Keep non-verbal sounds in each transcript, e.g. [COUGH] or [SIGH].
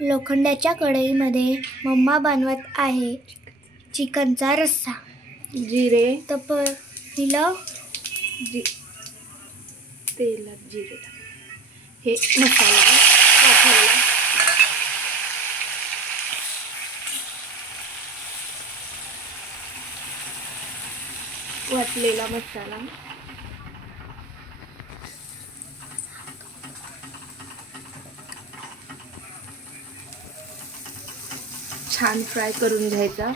लोखंडाच्या कढईमध्ये मम्मा बनवत आहे चिकनचा रस्सा. जिरे. तर पहिलं जी तेलात जिरे. हे मसाला वाटलेला मसाला. छान फ्राय करून घ्यायचा.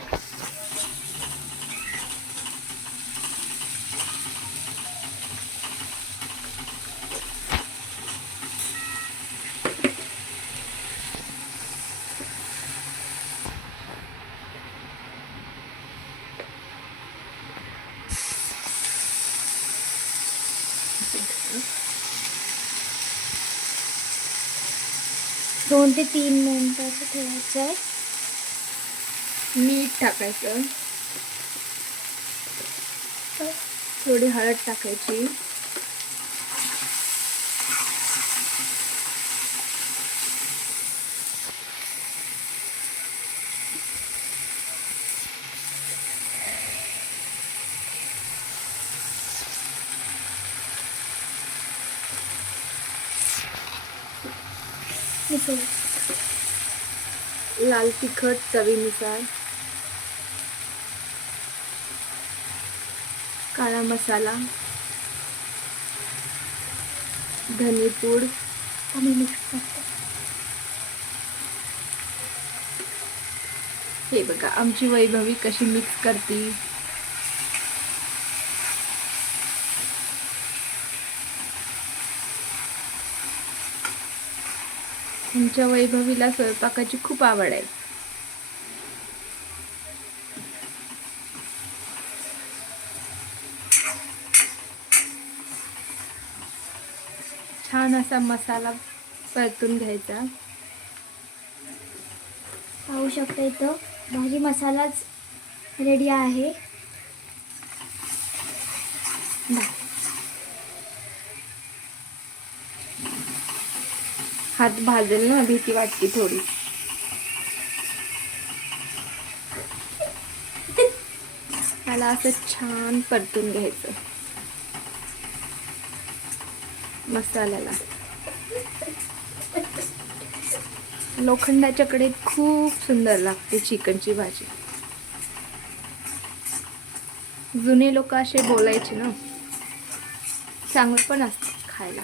दोन ते तीन मिनटाचं ठेवायचं आहे. मीठ टाकायचं. थोडी हळद टाकायची. लाल तिखट चवीनुसार. काळा मसाला धनेपूड आम्ही मिक्स करतो. हे बघा आमची वैभवी कशी मिक्स करते. आमच्या वैभवीला स्वयंपाकाची खूप आवड आहे. छान असा मसाला परतून घ्यायचा. पाहू शकता इथं भाजी मसालाच रेडी आहे. हात भाजेल ना भीती वाटते थोडी. [LAUGHS] त्याला असं छान परतून घ्यायचं. मसाल्याला. लोखंडाच्या कडेत खूप सुंदर लागते चिकनची भाजी. जुने लोक असे बोलायचे ना. चांगलं पण असतं खायला.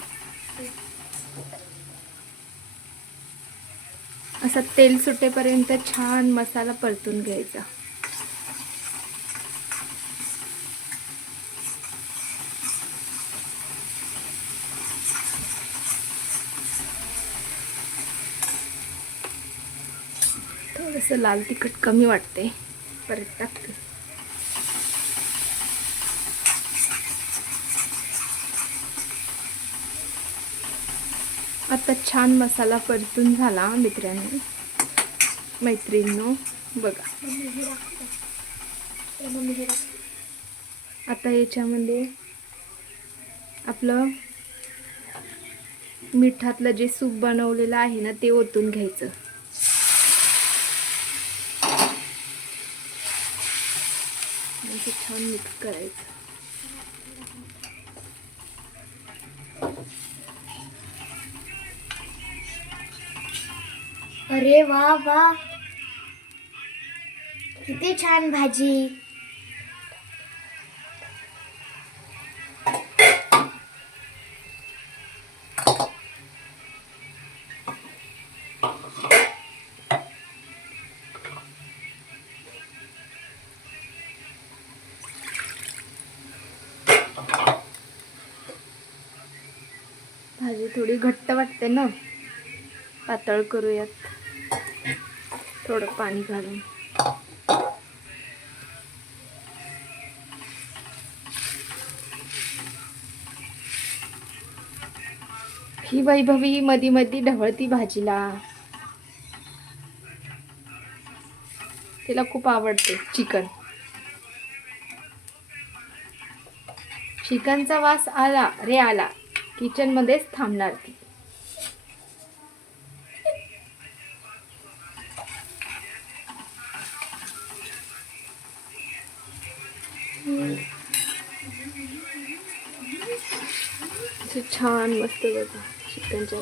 असा तेल सुटेपर्यंत छान मसाला परतून घ्यायचा. थोडंसं लाल तिखट कमी वाटते परत टाकते. आता छान मसाला परतून झाला मित्रांनो. मैत्रिणींनो बघा. आता याच्यामध्ये आपलं मिठातलं जे सूप बनवलेलं आहे ना ते ओतून घ्यायचं. म्हणजे छान मिक्स करायचं. अरे वा वा. किती छान भाजी. भाजी थोडी घट्ट वाटते ना. पातळ करूयात. थोडं पाणी घालून. ही वैभवी मधी मधी ढवळती भाजीला. तिला खूप आवडते चिकन. चिकनचा वास आला रे आला. किचनमध्येच थांबणार ती. छान मस्त बघा चिकनच्या